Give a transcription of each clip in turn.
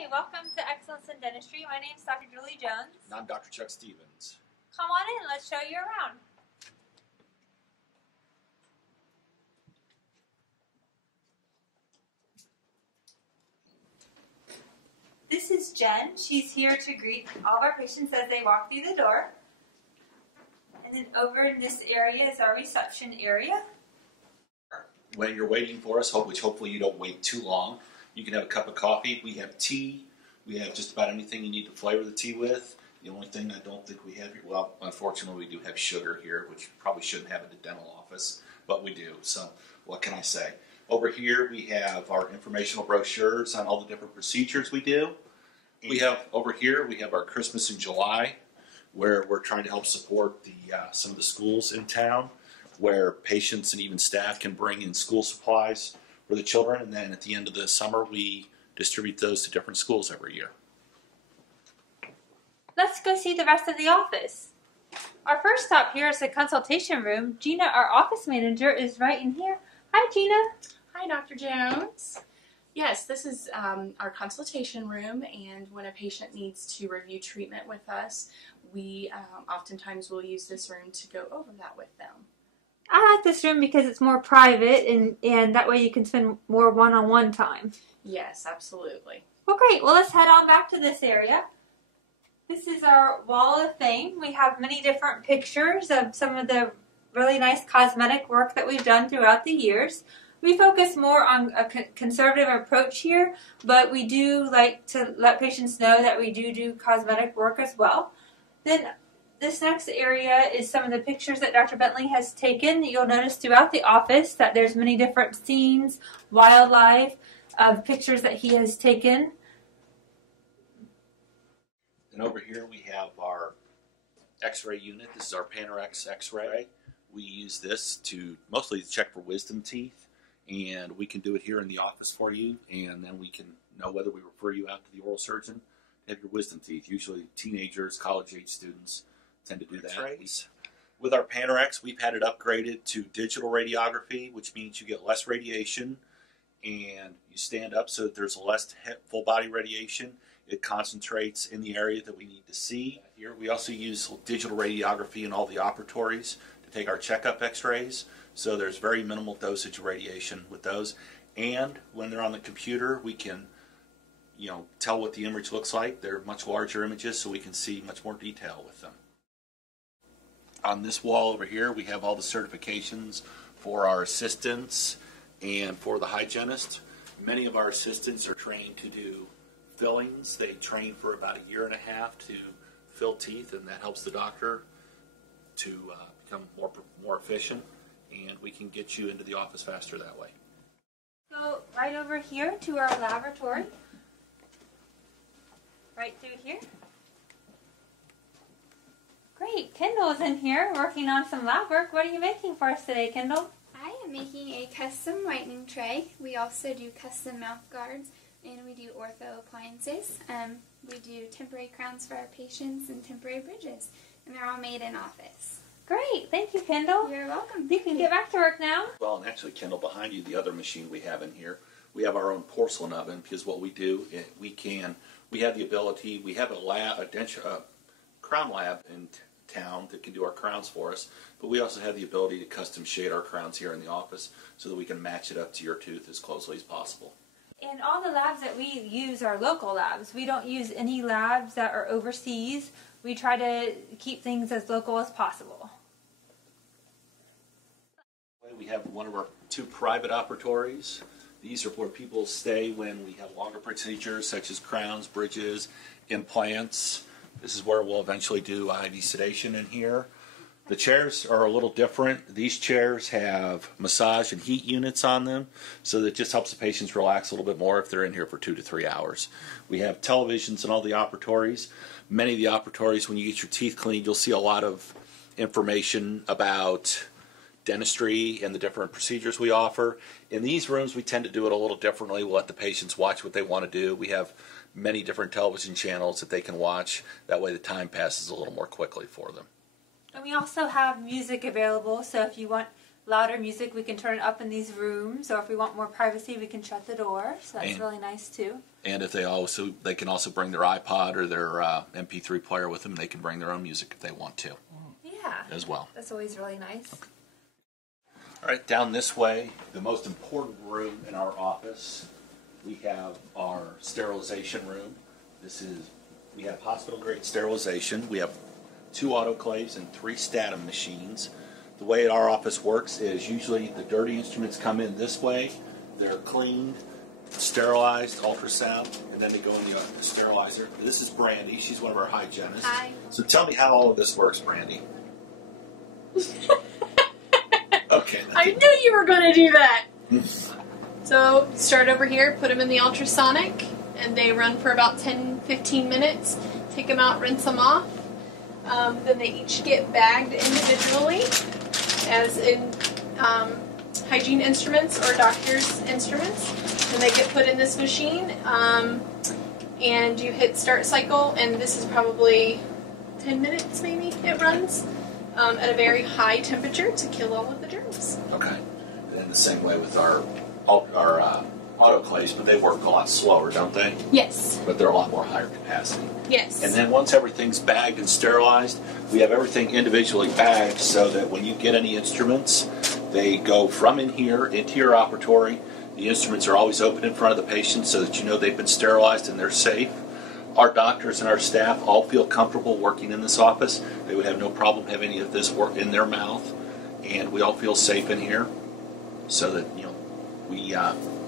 Hi, welcome to Excellence in Dentistry. My name is Dr. Julie Jones. And I'm Dr. Chuck Stevens. Come on in, let's show you around. This is Jen. She's here to greet all of our patients as they walk through the door. And then over in this area is our reception area. When you're waiting for us, which hopefully you don't wait too long, you can have a cup of coffee. We have tea. We have just about anything you need to flavor the tea with. The only thing I don't think we have here, well, unfortunately we do have sugar here, which probably shouldn't have in the dental office, but we do. So what can I say? Over here we have our informational brochures on all the different procedures we do. We have over here, we have our Christmas in July, where we're trying to help support some of the schools in town, where patients and even staff can bring in school supplies for the children, and then at the end of the summer we distribute those to different schools every year. Let's go see the rest of the office. Our first stop here is the consultation room. Gina, our office manager, is right in here. Hi, Gina. Hi, Dr. Jones. Yes, this is our consultation room, and when a patient needs to review treatment with us, we oftentimes will use this room to go over that with them. I like this room because it's more private, and that way you can spend more one-on-one time. Yes, absolutely. Well, great. Well, let's head on back to this area. This is our wall of fame. We have many different pictures of some of the really nice cosmetic work that we've done throughout the years. We focus more on a conservative approach here, but we do like to let patients know that we do cosmetic work as well. Then this next area is some of the pictures that Dr. Bentley has taken. You'll notice throughout the office that there's many different scenes, wildlife, pictures that he has taken. And over here we have our XRay unit. This is our Panorex X-ray. We use this to mostly check for wisdom teeth, and we can do it here in the office for you, and then we can know whether we refer you out to the oral surgeon to have your wisdom teeth. Usually teenagers, college-age students tend to do that. With our Panorex, we've had it upgraded to digital radiography, which means you get less radiation, and you stand up so that there's less full body radiation. It concentrates in the area that we need to see. Here we also use digital radiography in all the operatories to take our checkup x-rays, so there's very minimal dosage of radiation with those. And when they're on the computer, we can tell what the image looks like. They're much larger images, so we can see much more detail with them. On this wall over here, we have all the certifications for our assistants and for the hygienist. Many of our assistants are trained to do fillings. They train for about 1.5 years to fill teeth, and that helps the doctor to become more efficient, and we can get you into the office faster that way. Go right over here to our laboratory. Right through here. Great. Kendall's in here working on some lab work. What are you making for us today, Kendall? I am making a custom whitening tray. We also do custom mouth guards, and we do ortho appliances. We do temporary crowns for our patients and temporary bridges, and they're all made in office. Great. Thank you, Kendall. You're welcome. You can get back to work now. Well, and actually, Kendall, behind you, the other machine we have in here, we have our own porcelain oven, because what we do, we have the ability, we have a crown lab in town that can do our crowns for us, but we also have the ability to custom shade our crowns here in the office so that we can match it up to your tooth as closely as possible. And all the labs that we use are local labs. We don't use any labs that are overseas. We try to keep things as local as possible. We have one of our 2 private operatories. These are where people stay when we have longer procedures such as crowns, bridges, implants. This is where we'll eventually do IV sedation in here. The chairs are a little different. These chairs have massage and heat units on them, so that it just helps the patients relax a little bit more if they're in here for 2 to 3 hours. We have televisions in all the operatories. Many of the operatories, when you get your teeth cleaned, you'll see a lot of information about dentistry and the different procedures we offer. In these rooms, we tend to do it a little differently. We'll let the patients watch what they want to do. We have many different television channels that they can watch. That way the time passes a little more quickly for them. And we also have music available, so if you want louder music, we can turn it up in these rooms, or if we want more privacy, we can shut the door. So that's really nice too. And if they can also bring their iPod or their MP3 player with them, and they can bring their own music if they want to. Yeah. As well. That's always really nice. Okay. All right, down this way, the most important room in our office, we have our sterilization room. We have hospital-grade sterilization. We have 2 autoclaves and 3 Statim machines. The way our office works is usually the dirty instruments come in this way. They're cleaned, sterilized, ultrasound, and then they go in the sterilizer. This is Brandy. She's one of our hygienists. Hi. So tell me how all of this works, Brandy. Okay. I knew you were going to do that. So start over here, put them in the ultrasonic, and they run for about 10-15 minutes. Take them out, rinse them off. Then they each get bagged individually, as in hygiene instruments or doctor's instruments. And they get put in this machine, and you hit start cycle, and this is probably 10 minutes maybe it runs at a very high temperature to kill all of the germs. Okay. And the same way with our autoclaves, but they work a lot slower, don't they? Yes. But they're a lot more higher capacity. Yes. And then once everything's bagged and sterilized, we have everything individually bagged so that when you get any instruments, they go from in here into your operatory. The instruments are always open in front of the patient so that you know they've been sterilized and they're safe. Our doctors and our staff all feel comfortable working in this office. They would have no problem having any of this work in their mouth. And we all feel safe in here so that, we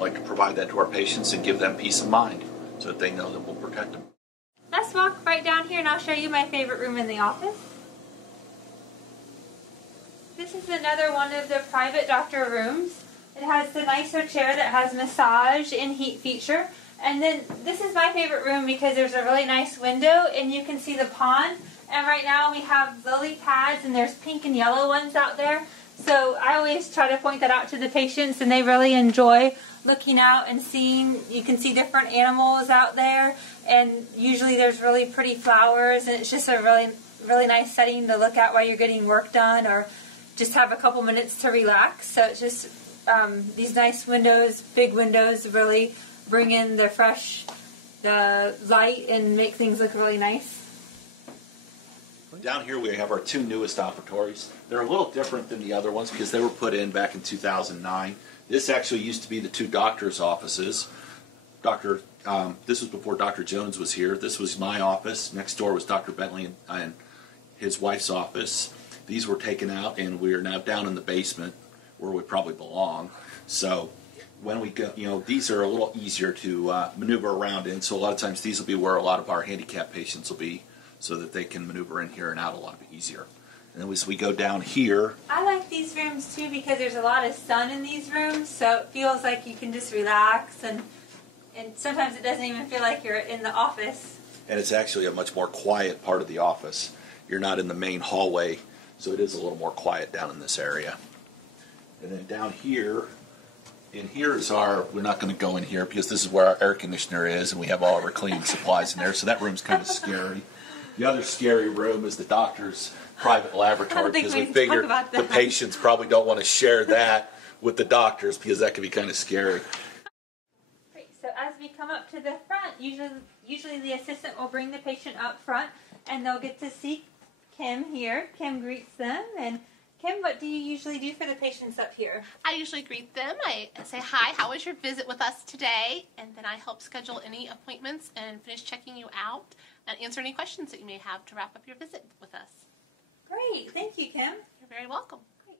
like to provide that to our patients and give them peace of mind so that they know that we'll protect them. Let's walk right down here and I'll show you my favorite room in the office. This is another one of the private doctor rooms. It has the nicer chair that has massage and heat feature. And then this is my favorite room because there's a really nice window and you can see the pond. And right now we have lily pads and there's pink and yellow ones out there. So I always try to point that out to the patients and they really enjoy looking out and seeing. You can see different animals out there and usually there's really pretty flowers and it's just a really nice setting to look at while you're getting work done or just have a couple minutes to relax. So it's just these nice windows, big windows, really bring in the fresh light and make things look really nice. Down here we have our 2 newest operatories. They're a little different than the other ones because they were put in back in 2009. This actually used to be the 2 doctors' offices. This was before Dr. Jones was here. This was my office. Next door was Dr. Bentley and his wife's office. These were taken out and we are now down in the basement where we probably belong. So when we go, these are a little easier to maneuver around in. So a lot of times these will be where a lot of our handicapped patients will be, so that they can maneuver in here and out a lot easier. And then as we go down here. I like these rooms too because there's a lot of sun in these rooms, so it feels like you can just relax and sometimes it doesn't even feel like you're in the office. And it's actually a much more quiet part of the office. You're not in the main hallway, so it is a little more quiet down in this area. And then down here, we're not going to go in here because this is where our air conditioner is and we have all of our cleaning supplies in there, so that room's kind of scary. The other scary room is the doctor's private laboratory because we figure the patients probably don't want to share that with the doctors because that can be kind of scary. Great. So as we come up to the front, usually the assistant will bring the patient up front and they'll get to see Kim here. Kim greets them. And Kim, what do you usually do for the patients up here? I usually greet them. I say, hi, how was your visit with us today? And then I help schedule any appointments and finish checking you out and answer any questions that you may have to wrap up your visit with us. Great. Thank you, Kim. You're very welcome. Great.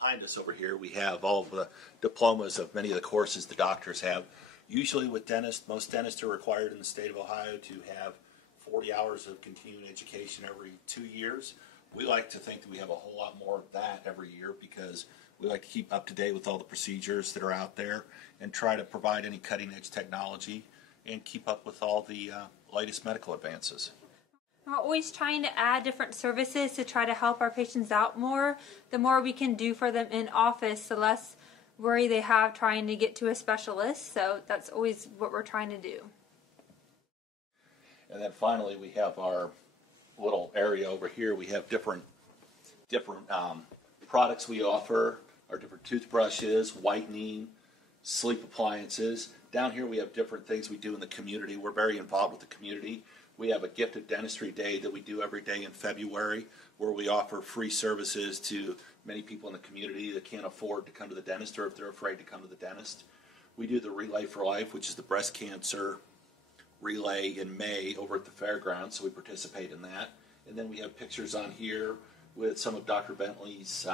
Behind us over here, we have all of the diplomas of many of the courses the doctors have. Usually with dentists, most dentists are required in the state of Ohio to have 40 hours of continuing education every 2 years. We like to think that we have a whole lot more of that every year because we like to keep up to date with all the procedures that are out there and try to provide any cutting-edge technology and keep up with all the latest medical advances. We're always trying to add different services to try to help our patients out more. The more we can do for them in office, the less worry they have trying to get to a specialist. So that's always what we're trying to do. And then finally we have our little area over here. We have different products we offer our different toothbrushes, whitening, sleep appliances. Down here we have different things we do in the community. We're very involved with the community. We have a gifted dentistry day that we do every day in February, where we offer free services to many people in the community that can't afford to come to the dentist or if they're afraid to come to the dentist. We do the Relay for Life, which is the breast cancer relay in May over at the fairgrounds, so we participate in that. And then we have pictures on here with some of Dr. Bentley's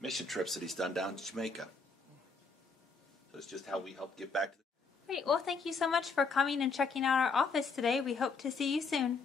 mission trips that he's done down to Jamaica. So it's just how we help give back to the Great. Well, thank you so much for coming and checking out our office today. We hope to see you soon.